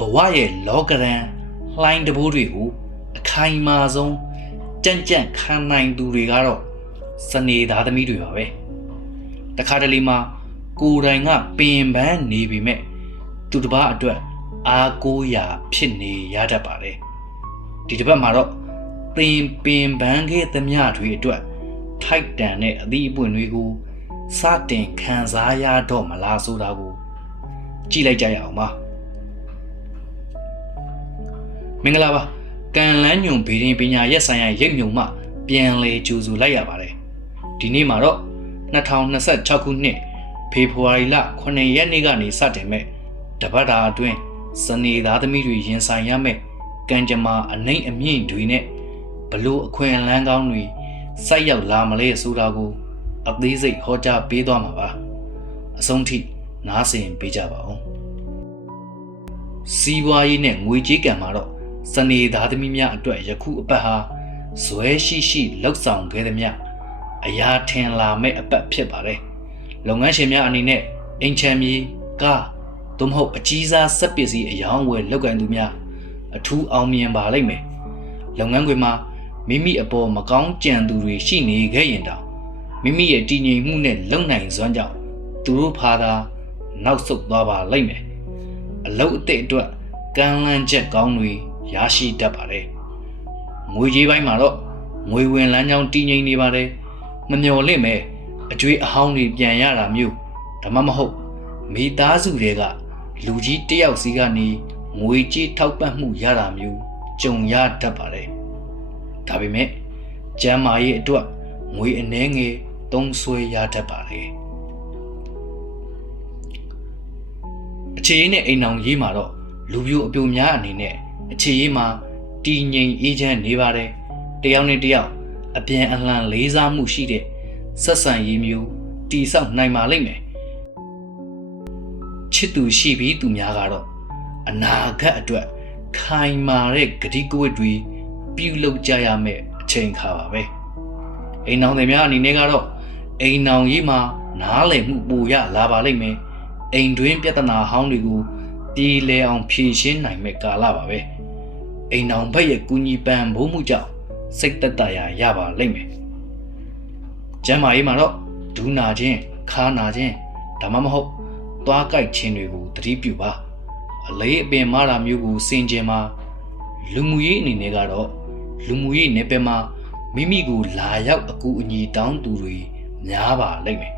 ဘဝရဲ့လောကရန်လှိုင်းတဘိုးတွေကိုအခိုင်အမာဆုံးကြံ့ကြံ့ခံနိုင်သူတွေကတော့စနေသားသမီးတွေပါပဲတခါတလေမှာကိုယ်တိုင်ကပင်ပန်းနေပေမဲ့သူတစ်ပါးအတွက်အားကိုးရာဖြစ်နေရတတ်ပါတယ်ဒီတစ်ပတ်မှာတော့ပင်ပန်းခဲ့သမျှတွေအတွက်ထိုက်တန်တဲ့အသီးအပွင့်တွေကိုစတင်ခံစားရတော့မလားဆိုတာကိုကြည့်လိုက်ကြရအောင်ပါမင်္ဂလာပါကံလန်းညွန်ဗီဒင်ပညာရက်ဆိုင်ရာရိပ်မြုံမှပြန်လေကြိုဆိုလိုက်ရပါတယ်ဒီနေ့မှာတော့2026ခုနှစ်ဖေဖော်ဝါရီလ9ရက်နေ့ကနေစတင်မဲ့တပတ်တာအတွင်းစနေသားသမီးတွေရင်ဆိုင်ရမဲ့ကံကြမ္မာအနှိမ့်အမြင့်တွေနဲ့ဘလို့အခွင့်အလမ်းကောင်းတွေစိုက်ရောက်လာမလဲဆိုတာကိုအသေးစိတ်ဟောကြားပေးသွားမှာပါအဆုံးထိနားဆင်ပေးကြပါဦးစီးပွားရေးနဲ့ငွေကြေးကံမှာတော့စနေသားသမီးများအတွက်ယခုအပတ်ဟာဇွဲရှိလှုပ်ဆောင်ခဲ့သည်များအရာထင်လာမဲ့အပတ်ဖြစ်ပါတယ်လုပ်ငန်းရှင်များအနေနဲ့အိမ်ချမ်းမြေကားသို့မဟုတ်အကြီးစားစက်ပစ္စည်းအယောင်းဝယ်လုပ်ကိုင်သူများအထူးအောင်မြင်ပါလိမ့်မယ်လုပ်ငန်းခွင်မှာမိမိအပေါ်မကောင်းကြံသူတွေရှိနေခဲ့ရင်တောင်မိမိရဲ့တည်ငြိမ်မှုနဲ့လုံနိုင်စွမ်းကြောင့်သူတို့ဖာသာနောက်ဆုတ်သွားပါလိမ့်မယ်အလုပ်အသစ်အတွက်ကမ်းလှမ်းချက်ကောင်းတွေရရှိတတ်ပါတယ်ငွေကြေးပိုင်းမှာတော့ငွေဝင်လမ်းကြောင်းတည်ငြိမ်နေပါတယ်မမျော်လင့်မဲ့အကျွေးအဟောင်းတွေပြန်ရတာမျိုးဒါမှမဟုတ်မိသားစုတွေကလူကြီးတယောက်စီကနေငွေကြေးထောက်ပံ့မှုရတာမျိုးကြုံရတတ်ပါတယ်ဒါပေမဲ့ကျန်းမာရေးအတွက်ငွေအနှဲငယ်သုံးစွဲရတတ်ပါတယ်အခြေရေးနဲ့အိမ်အောင်ရေးမှာတော့လူပြိုအပြိုများအနေနဲ့အခြေရေးမှာတည်ငြိမ်အေးချမ်းနေပါတယ်တယောက်နဲ့တယောက်အပြန်အလှန်လေးစားမှုရှိတဲ့ဆက်ဆံရေးမျိုးတည်ဆောက်နိုင်ပါလိမ့်မယ်ချစ်သူရှိပြီးသူများကတော့အနာဂတ်အတွက်ခိုင်မာတဲ့ဂတိကဝတ်တွေပြုလုပ်ကြရမယ့်အချိန်ခါပါပဲအိမ်အောင်တွေများအနေနဲ့ကတော့အိမ်အောင်ရေးမှာနားလည်မှုပိုရလာပါလိမ့်မယ်အိမ်တွင်းပြဿနာဟောင်းတွေကိုပြည်လည်အောင်ဖြေရှင်းနိုင်မဲ့ကာလပါပဲအိမ်အောင်ဘက်ရဲ့ကူညီပံ့ပိုးမှုကြောင့်စိတ်သက်သာရာရပါလိမ့်မယ်ကျမ်းမာရေးမှာတော့ဒူးနာခြင်းခါနာခြင်းဒါမှမဟုတ်သွားကြိုက်ခြင်းတွေကိုသတိပြုပါအလေးအပင်မာတာမျိုးကိုစင်ကြင်မှာလူမှုရေးအနေနဲ့ကတော့လူမှုရေးနယ်ပယ်မှာမိမိကိုလာရောက်အကူအညီတောင်းသူတွေများပါလိမ့်မယ်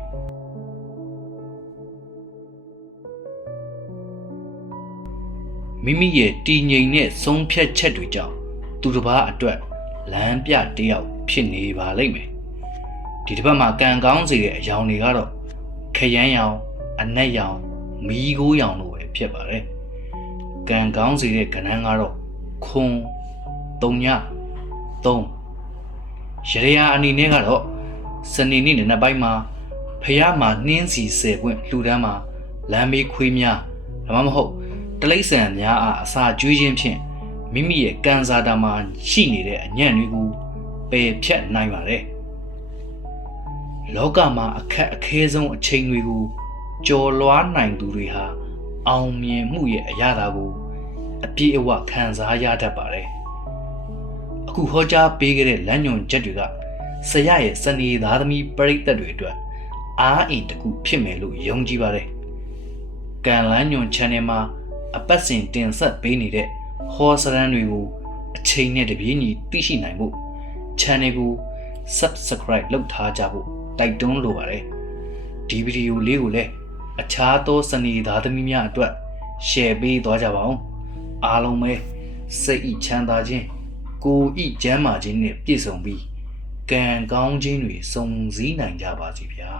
မိမိရဲ့တည်ငြိမ်တဲ့ဆုံးဖြတ်ချက်တွေကြောင့်သူတစ်ပါးအတွက်လမ်းပြတယောက်ဖြစ်နေပါလိမ့်မယ်ဒီတစ်ပတ်မှာကံကောင်းစေတဲ့အယောင်တွေကတော့ခရမ်းရောင်အနက်ရောင်မီးကိုးရောင်တို့ပဲဖြစ်ပါတယ်ကံကောင်းစေတဲ့ကဏ္ဍကတော့ခွန်3ည3ရရအနေနဲ့ကတော့စနေနေ့နေ့ပိုင်းမှာဖះမှာနှင်းစီ10ပွင့်လှူဒန်းမှာလမ်းမေးခွေးများဒါမှမဟုတ်တလိษံများအားအစာကျွေးခြင်းဖြင့်မိမိရဲ့ကံစားတာမှာရှိနေတဲ့အညံ့တွေကိုပယ်ဖြတ်နိုင်ပါတယ်လောကမှာအခက်အခဲဆုံးအချိန်တွေကိုကျော်လွှားနိုင်သူတွေဟာအောင်မြင်မှုရဲ့အရာသာကိုအပြည့်အဝခံစားရတတ်ပါတယ်အခုဟောကြားပေးခဲ့တဲ့လမ်းညွှန်ချက်တွေကဆရာရဲ့စနေသားသမီးပရိသတ်တွေအတွက်အားအင်တစ်ခုဖြစ်မယ်လို့ယုံကြည်ပါတယ်ကံလမ်းညွှန် channel မှာအပတ်စဉ်တင်ဆက်ပေးနေတဲ့ဟောစရန်တွေကိုအချိန်နဲ့တပြေးညီသိရှိနိုင်ဖို့ channel ကို subscribe လုပ်ထားကြဖို့တိုက်တွန်းလိုပါတယ်ဒီဗီဒီယိုလေးကိုလည်းအခြားသောစနေသားသမီးများအတွက် share ပေးသွားကြပါဦးအားလုံးပဲစိတ်ဤချမ်းသာခြင်းကိုယ်ဤကျန်းမာခြင်းနဲ့ပြည့်စုံပြီးကံကောင်းခြင်းတွေစုံစည်းနိုင်ကြပါစေဗျာ